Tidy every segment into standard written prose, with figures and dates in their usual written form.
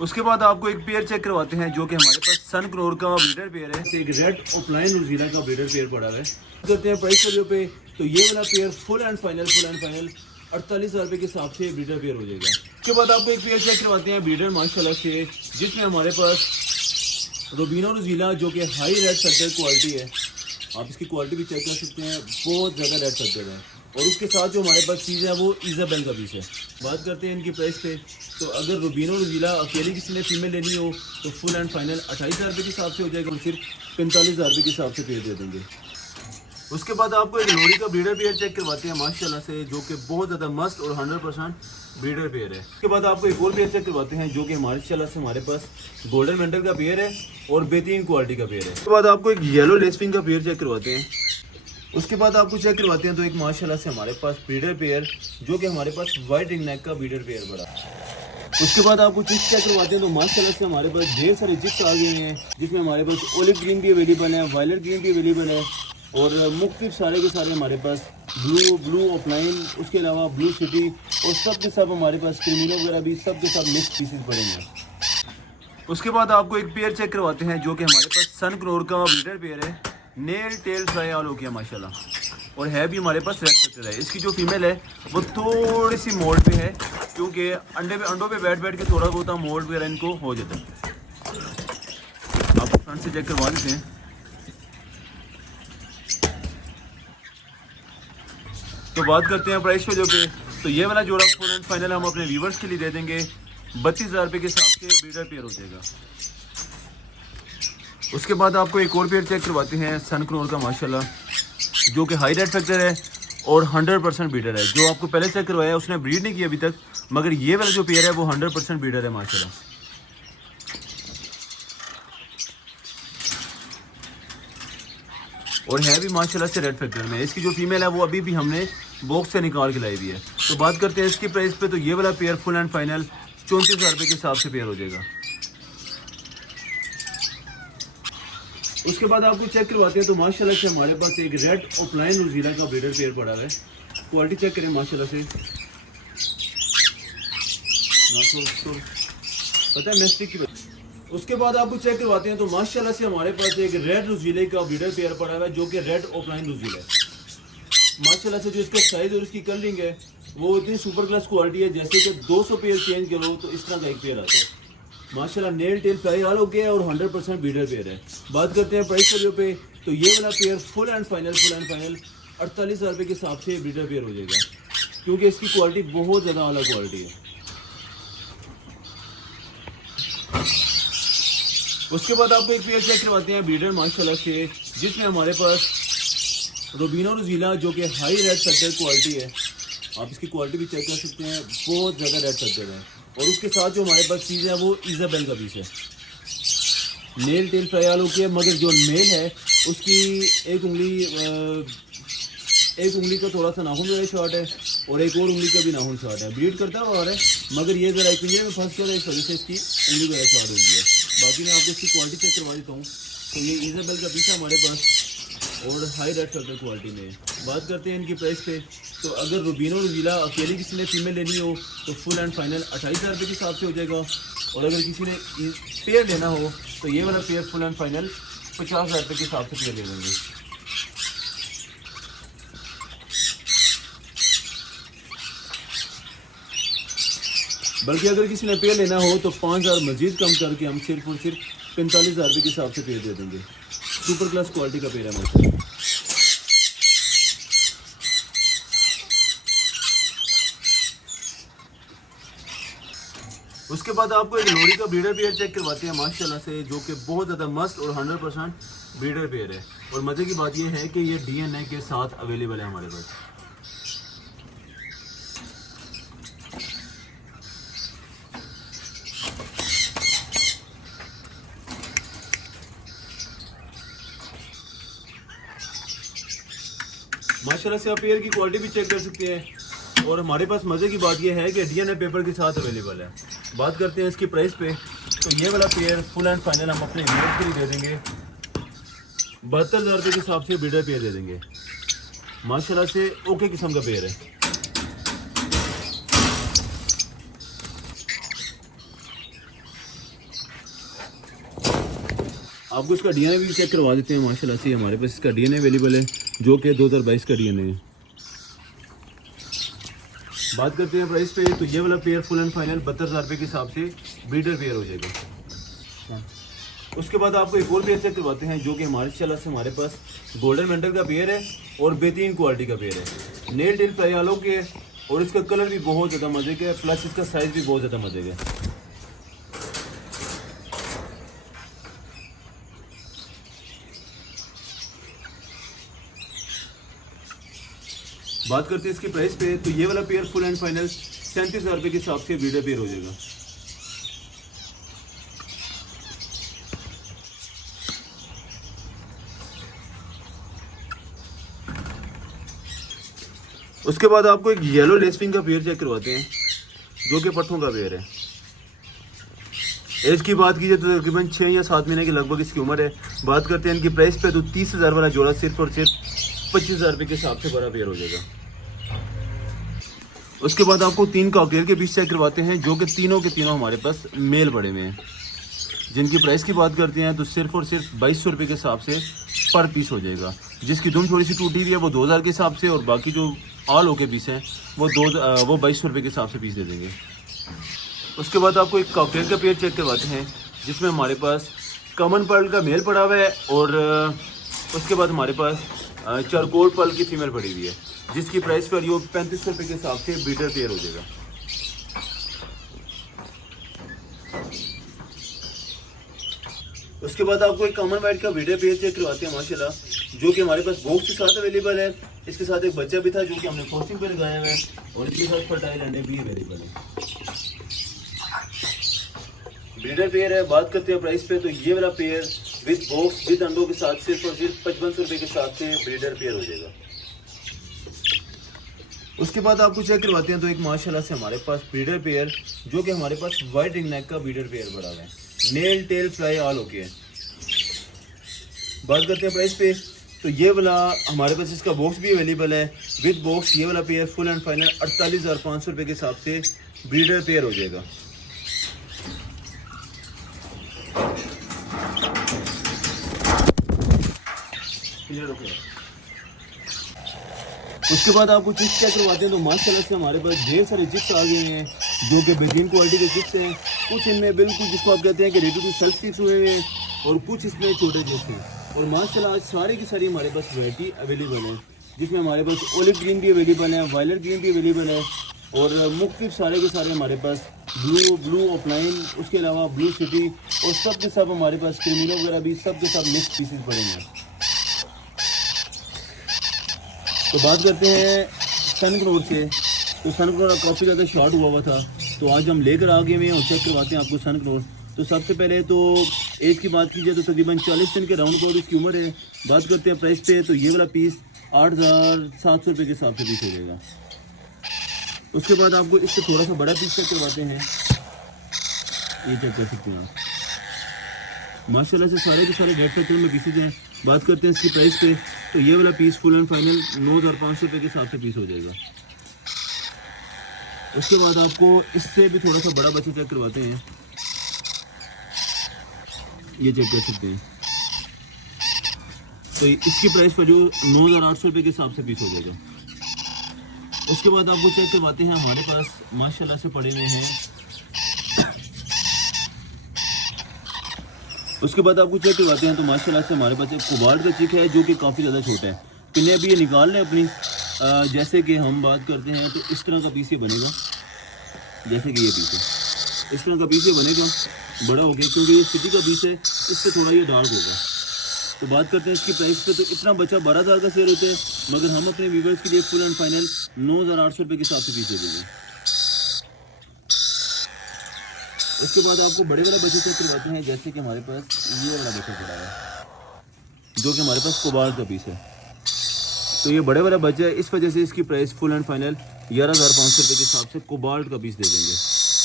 उसके बाद आपको एक पेयर चेक करवाते हैं जो कि हमारे पास सन क्रोर का ब्रीडर पेयर है। एक रेड ऑफलाइन न्यूजीलैंड का ब्रीडर पेयर पड़ा है। करते हैं प्राइस वैल्यू पे, तो ये वाला पेयर फुल एंड फाइनल 48,000 रुपये के हिसाब से ब्रीडर पेयर हो जाएगा। उसके बाद आपको एक पेयर चेक करवाते हैं ब्रीडर माशाल्लाह से, जिसमें हमारे पास रूबिनो रोजीला जो कि हाई रेड फैक्टर क्वालिटी है। आप इसकी क्वालिटी भी चेक कर सकते हैं, बहुत ज़्यादा रेड फैक्टर है। और उसके साथ जो हमारे पास चीज़ है वो इजाबेल का पीस है। बात करते हैं इनकी प्राइस पे, तो अगर रूबिनो रोजीला अकेली किसी ने फीमेल लेनी हो तो फुल एंड फाइनल 28,000 रुपये के हिसाब से हो जाएगा और सिर्फ 45,000 रुपये के हिसाब से पेयर दे देंगे। उसके बाद आपको एक लोरी का ब्रीडर पेयर चेक करवाते हैं माशाल्लाह से, जो कि बहुत ज़्यादा मस्त और 100% ब्रीडर पेयर है। उसके बाद आपको एक और पेयर चेक करवाते हैं जो कि माशाल्लाह से हमारे पास गोल्डन मेंटल का पेयर है और बेहतरीन क्वालिटी का पेयर है। उसके बाद आपको एक येलो लेसविंग का पेयर चेक करवाते हैं। उसके बाद आपको चेक करवाते हैं तो एक माशाल्लाह से हमारे पास ब्रीडर पेयर जो कि हमारे पास वाइट रिंग नेक का ब्रीडर पेयर बड़ा। उसके बाद आपको चिक्स चेक करवाते हैं तो माशाल्लाह से हमारे पास ढेर सारे चिक्स आ गए हैं, जिसमें हमारे पास ओलिव ग्रीन भी अवेलेबल है, वायलेट ग्रीन भी अवेलेबल है और मुख्तलिफ सारे के सारे हमारे पास ब्लू ऑफलाइन, उसके अलावा ब्लू सिटी और सब के सब हमारे पास क्रिमिनो वगैरह भी सब के सब मिक्स पीसेस पड़ेंगे। उसके बाद आपको एक पेयर चेक करवाते हैं जो कि हमारे पास सन क्रोर का ब्रीडर पेयर है। नेल टेल फ्राई ऑल हो गया माशाल्लाह और है भी हमारे पास रेड फैक्टर है। इसकी जो फीमेल है वो थोड़ी सी मोल्ड पे है, क्योंकि अंडों पे बैठ के थोड़ा बहुत मोल्ड वगैरह इनको हो जाता है। आप फ्रंट से चेक करवा लेते हैं। तो बात करते हैं प्राइस पे जो पे, तो ये वाला जोड़ा फुल एंड फाइनल हम अपने व्यूवर्स के लिए दे देंगे 32,000 रुपये के हिसाब से ब्रीडर पेयर हो जाएगा। उसके बाद आपको एक और पेयर चेक करवाते हैं सन क्रोर का माशाल्लाह, जो कि हाई रेड फैक्टर है और 100% ब्रीडर है। जो आपको पहले चेक करवाया उसने ब्रीड नहीं की अभी तक, मगर ये वाला जो पेयर है वो 100% ब्रीडर है माशाल्लाह। और है भी माशाल्लाह से रेड फैक्टर में। इसकी जो फीमेल है वो अभी भी हमने बॉक्स से निकाल के लाई हुई है। तो बात करते हैं इसकी प्राइस पे, तो ये वाला पेयर फुल एंड फाइनल 34,000 रुपये के हिसाब से पेयर हो जाएगा। उसके बाद आपको चेक करवाते हैं तो माशाल्लाह से हमारे पास एक रेड ऑफलाइन न्यूजीला का ब्रीडर पेयर पड़ा है। क्वालिटी चेक करें माशाल्लाह से, पता है मेस्टिक की। उसके बाद आपको चेक करवाते हैं तो माशाल्लाह से हमारे पास एक रेड न्यूजीले का ब्रीडर पेयर पड़ा हुआ है, जो कि रेड ऑफलाइन न्यूजीला है। माशाल्लाह से जो इसका साइज और इसकी कलरिंग है वो इतनी सुपर क्लास क्वालिटी है, जैसे कि 200 पेयर चेंज करो तो इस तरह का एक पेयर आता है माशाल्लाह। नेल टेल फ्लाई ऑल हो गया और 100% ब्रीडर पेयर है। बात करते हैं प्राइस वैल्यू पे, तो ये वाला पेयर फुल एंड फाइनल 48,000 रुपये के हिसाब से ब्रीडर पेयर हो जाएगा, क्योंकि इसकी क्वालिटी बहुत ज़्यादा अलग क्वालिटी है। उसके बाद आपको एक पेयर चेक करवाते हैं ब्रीडर माशाल्लाह से, जिसमें हमारे पास रूबिनो रोजीला जो कि हाई रेड फैक्टर क्वालिटी है। आप इसकी क्वालिटी भी चेक कर सकते हैं, बहुत ज़्यादा रेड फैक्टर है। और उसके साथ जो हमारे पास चीज़ है वो इजाबेल का पीस है। नेल टेल फ्राई हो के, मगर जो मेल है उसकी एक उंगली का थोड़ा सा नाखून जो है शॉर्ट है और एक और उंगली का भी नाखून शॉर्ट है। ब्रीड करता हुआ और है, मगर ये ज़रा पिंजरे में फंस कर इस वजह से इसकी उंगली वगैरह शॉर्ट हो गई है। बाकी मैं आपको इसकी क्वालिटी चेक करवा देता हूँ। तो ये इजाबेल का पीस है हमारे पास और हाई रेड फैक्टर क्वालिटी में। बात करते हैं इनकी प्राइस पे, तो अगर रूबिनो रोजीला अकेली किसी ने फीमेल लेनी हो तो फुल एंड फाइनल 28,000 रुपये के हिसाब से हो जाएगा। और अगर किसी ने पेयर लेना हो तो ये वाला पेयर फुल एंड फाइनल 50,000 रुपये के हिसाब से पेयर ले लेंगे। बल्कि अगर किसी ने पेयर लेना हो तो 5,000 मजीद कम करके हम सिर्फ और सिर्फ 45,000 रुपये के हिसाब से पेयर दे देंगे। सुपर क्लास क्वालिटी का पेयर है हमारे। उसके बाद आपको एक लोरी का ब्रीडर पेयर चेक करवाते हैं माशाल्लाह से, जो कि बहुत ज़्यादा मस्त और 100% ब्रीडर पेयर है। और मज़े की बात यह है कि ये DNA के साथ अवेलेबल है हमारे पास। माशाल्लाह से आप पेयर की क्वालिटी भी चेक कर सकते हैं। और हमारे पास मज़े की बात यह है कि DNA पेपर के साथ अवेलेबल है। बात करते हैं इसकी प्राइस पे, तो ये वाला पेयर फुल एंड फाइनल हम अपने व्यूअर्स के लिए दे देंगे 72,000 रुपये के हिसाब से ब्रीडर पेयर दे देंगे। माशाल्लाह से ओके किस्म का पेयर है। आपको इसका डीएनए भी चेक करवा देते हैं। माशाल्लाह से हमारे पास इसका डीएनए अवेलेबल है जो कि 2022 का डीएनए है। बात करते हैं प्राइस पे, तो ये वाला पेयर फुल एंड फाइनल 72,000 रुपये के हिसाब से ब्रीडर पेयर हो जाएगा। उसके बाद आपको एक और पेयर चेक करवाते हैं जो कि हमारे चला से हमारे पास गोल्डन मेंटल का पेयर है और बेहतरीन क्वालिटी का पेयर है। नेल टेल फ्लाई आलों के और इसका कलर भी बहुत ज़्यादा मजे का है, प्लस इसका साइज़ भी बहुत ज़्यादा मजे का है। बात करते हैं इसकी प्राइस पे, तो ये वाला पेयर फुल एंड फाइनल 37,000 रुपये के हिसाब से ब्रीडर पेयर हो जाएगा। उसके बाद आपको एक येलो लेसविंग का पेयर चेक करवाते हैं जो कि पट्ठों का पेयर है। एज की बात कीजिए तो तकरीबन 6 या 7 महीने के लगभग इसकी उम्र है। बात करते हैं इनकी प्राइस पे, तो 30,000 वाला जोड़ा सिर्फ और सिर्फ 25,000 रुपये के हिसाब से बड़ा पेयर हो जाएगा। उसके बाद आपको 3 कॉकटेल के पीस चेक करवाते हैं जो कि तीनों के तीनों हमारे पास मेल बड़े में हैं, जिनकी प्राइस की बात करते हैं तो सिर्फ और सिर्फ 2200 रुपये के हिसाब से पर पीस हो जाएगा। जिसकी दुम थोड़ी सी टूटी हुई है वो 2000 के हिसाब से, और बाकी जो ऑल हो के पीस हैं वो 2200 रुपये के हिसाब से पीस दे देंगे। उसके बाद आपको एक कॉकटेल का पेयर चेक करवाते हैं जिसमें हमारे पास कॉमन पर्ल का मेल पड़ा हुआ है और उसके बाद हमारे पास चारकोल पर्ल की फीमेल पड़ी हुई है, जिसकी प्राइस पर ये 3500 रुपये के हिसाब से ब्रीडर पेयर हो जाएगा। उसके बाद आपको एक कॉमन वाइट का ब्रीडर पेयर चेक करवाते हैं माशाल्लाह, जो कि हमारे पास बॉक्स के साथ अवेलेबल है। इसके साथ एक बच्चा भी था जो कि हमने पोस्टिंग पर लगाया हुआ है, और इसके साथ फर्टाइल अंडे भी अवेलेबल है। ब्रीडर पेयर है। बात करते हैं प्राइस पे, तो ये वाला पेयर विद बॉक्स विद अंडों के साथ सिर्फ और सिर्फ 5500 रुपये के साथ से ब्रीडर पेयर हो जाएगा। उसके बाद आपको चेक करवाते हैं तो एक माशाल्लाह से हमारे पास ब्रीडर पेयर जो कि हमारे पास वाइट रिंग नेक का ब्रीडर पेयर बड़ा हुआ है, nail tail fly all okay है। बात करते हैं प्राइस पे, तो ये वाला हमारे पास इसका बॉक्स भी अवेलेबल है विद बॉक्स। ये वाला पेयर फुल एंड फाइनल 48,500 रुपये के हिसाब से ब्रीडर पेयर हो जाएगा। उसके बाद आपको चिप्स चेक करवाते हैं तो माशाल्लाह से हमारे पास ढेर सारे चिप्स आ गए हैं जो कि बेहतरीन क्वालिटी के चिप्स हैं। कुछ इनमें बिल्कुल जिसको आप कहते हैं कि रेडी टू सेल्फ चिप्स हुए हैं और कुछ इसमें छोटे चिप्स हैं। और माशाल्लाह आज सारी की सारी हमारे पास वैरायटी अवेलेबल है, जिसमें हमारे पास ओलिव ग्रीन भी अवेलेबल है, वायलेट ग्रीन भी अवेलेबल है, और मुख्तलिफ सारे के सारे हमारे पास ब्लू ऑफलाइन, उसके अलावा ब्लू सिटी, और सब के सब हमारे पास क्रिमिनो वगैरह भी सब के सब मिक्स पीसेस पड़े हैं। तो बात करते हैं सनक्रोर से, तो सनक्रोर काफ़ी ज़्यादा शॉर्ट हुआ था, तो आज हम लेकर आ गए हैं और चेक करवाते हैं आपको सनक्रोर। तो सबसे पहले तो एज की बात कीजिए तो तकरीबन 40 दिन के राउंड अबाउट इसकी उम्र है। बात करते हैं प्राइस पे, तो ये वाला पीस 8,700 रुपये के हिसाब से पीस हो जाएगा। उसके बाद आपको इससे थोड़ा सा बड़ा पीस चेक करवाते हैं, ये चेक कर सकते हैं आप। माशाल्लाह से सारे के सारे रेड फैक्टर में पीसेज हैं। बात करते हैं इसकी प्राइस पे, तो ये वाला पीस फुल एंड फाइनल 9,500 रुपये के हिसाब से पीस हो जाएगा। उसके बाद आपको इससे भी थोड़ा सा बड़ा बच्चा चेक करवाते हैं, ये चेक कर सकते हैं। तो इसकी प्राइस पर जो 9,800 रुपये के हिसाब से पीस हो जाएगा। उसके बाद आपको चेक करवाते हैं हमारे पास माशाल्लाह से पड़े हुए हैं। उसके बाद आपको चेक करवाते हैं तो माशाल्लाह से हमारे पास एक कोबाल्ट का चिक है जो कि काफ़ी ज़्यादा छोटा है। पिन्ने अभी ये निकाल लें अपनी, जैसे कि हम बात करते हैं तो इस तरह का पीस ये बनेगा, जैसे कि ये पीस है, इस तरह का पीस ये बनेगा, बड़ा हो गया क्योंकि ये सिटी का पीस है, इससे थोड़ा ये डार्क होगा। तो बात करते हैं इसकी प्राइस पे, तो इतना बच्चा 12,000 का सेल होता है, मगर हम अपने व्यूवर्स के लिए फुल एंड फाइनल 9,800 रुपये के हिसाब से पीस दे देंगे। उसके बाद आपको बड़े वाला बच्चे चेक करवाते हैं, जैसे कि हमारे पास ये वाला बच्चा पड़ा है जो कि हमारे पास कोबाल्ट का पीस है। तो ये बड़े वाला बच्चा है, इस वजह से इसकी प्राइस फुल एंड फाइनल 11,500 रुपये के हिसाब से कोबाल्ट का पीस दे देंगे,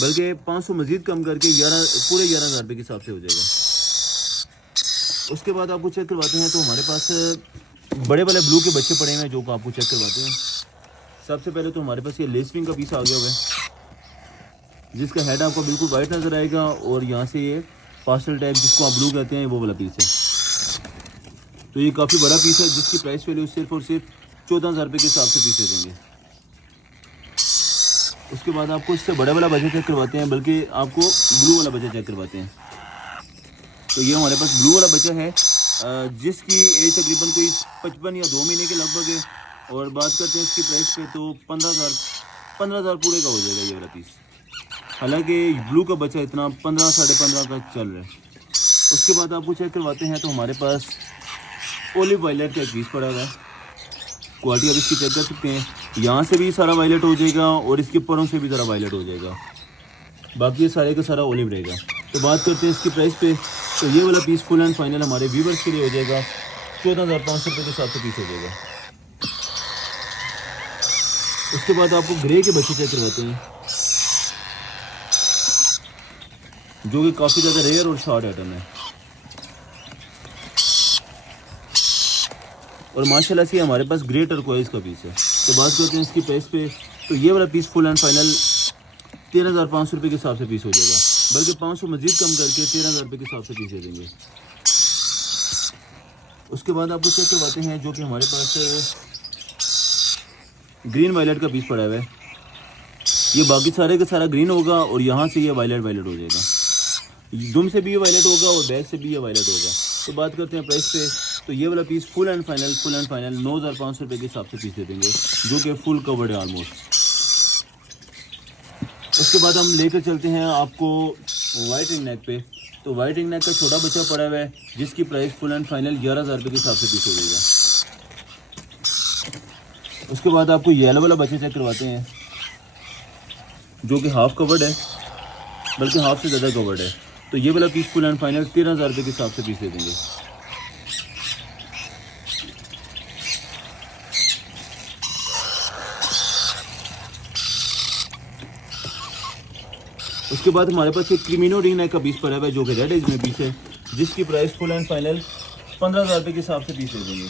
बल्कि 500 मजीद कम करके पूरे 11,000 रुपये के हिसाब से हो जाएगा। उसके बाद आपको चेक करवाते हैं तो हमारे पास बड़े वाले ब्लू के बच्चे पड़े हुए हैं जो को आपको चेक करवाते हैं। सबसे पहले तो हमारे पास ये लेसविंग का पीस आ गया हुआ है, जिसका हेड आपको बिल्कुल वाइट नज़र आएगा और यहाँ से ये पार्सल टैग जिसको आप ब्लू कहते हैं, वो वाला पीस है। तो ये काफ़ी बड़ा पीस है जिसकी प्राइस वैल्यू सिर्फ और सिर्फ 14,000 रुपये के हिसाब से पीस दे देंगे। उसके बाद आपको इससे बड़ा वाला बजट चेक करवाते हैं, बल्कि आपको ब्लू वाला बजट चेक करवाते हैं। तो ये हमारे पास ब्लू वाला बचा है जिसकी एज तकरीबन कोई 55 या 2 महीने के लगभग है। और बात करते हैं इसकी प्राइस पे तो 15,000 पूरे का हो जाएगा ये वाला पीस। हालांकि ब्लू का बचा इतना 15 साढ़े 15 का चल रहा है। उसके बाद आपको चेक करवाते हैं तो हमारे पास ओलिव वायलेट का एक पीस पड़ा हुआ है। क्वालिटी आप इसकी चेक कर सकते हैं, यहाँ से भी सारा वायलेट हो जाएगा और इसके परों से भी ज़रा वायलेट हो जाएगा, बाकी सारे का सारा ओलिव रहेगा। तो बात करते हैं इसकी प्राइस पे, तो ये वाला पीस फुल एंड फाइनल हमारे व्यूवर्स के लिए हो जाएगा 14,500 रुपये के हिसाब से पीस हो जाएगा। उसके बाद आपको ग्रे के बच्चे चेक करवाते हैं जो कि काफ़ी ज़्यादा रेयर और शॉर्ट आइटम है। और माशाल्लाह से हमारे पास ग्रे टर्कोइज का पीस है। तो बात करते हैं इसकी प्राइस पे, तो ये वाला पीस फुल एंड फाइनल 13,500 रुपये के हिसाब से पीस हो जाएगा, बल्कि 500 मजीद कम करके 13,000 रुपये के हिसाब से पीस दे देंगे। उसके बाद आपको चेक करवाते हैं जो कि हमारे पास ग्रीन वायलेट का पीस पड़ा हुआ है। ये बाकी सारे का सारा ग्रीन होगा और यहाँ से ये वायलेट हो जाएगा, दुम से भी ये वायलेट होगा और बैक से भी ये वायलेट होगा। तो बात करते हैं प्राइस पे, तो ये वाला पीस फुल एंड फाइनल 9,500 रुपये के हिसाब से पीस दे देंगे, जो कि फुल कवर्ड है ऑलमोस्ट। उसके बाद हम लेकर चलते हैं आपको वाइट रिंग नेक पे। तो वाइट रिंग नेक का छोटा बच्चा पड़ा हुआ है जिसकी प्राइस फुल एंड फाइनल 11,000 रुपये के हिसाब से पीस हो जाएगा। उसके बाद आपको येलो वाला बच्चा चेक करवाते हैं जो कि हाफ कवर्ड है, बल्कि हाफ से ज़्यादा कवर्ड है। तो ये वाला पीस फुल एंड फाइनल 13,000 रुपये के हिसाब से पीस दे देंगे। उसके बाद हमारे पास एक क्रिमिनो रिंग नेक का पीस पड़ा हुआ है जो कि रेड एज में पीस है, जिसकी प्राइस फुल एंड फाइनल 15,000 रुपये के हिसाब से पीस दे देंगे।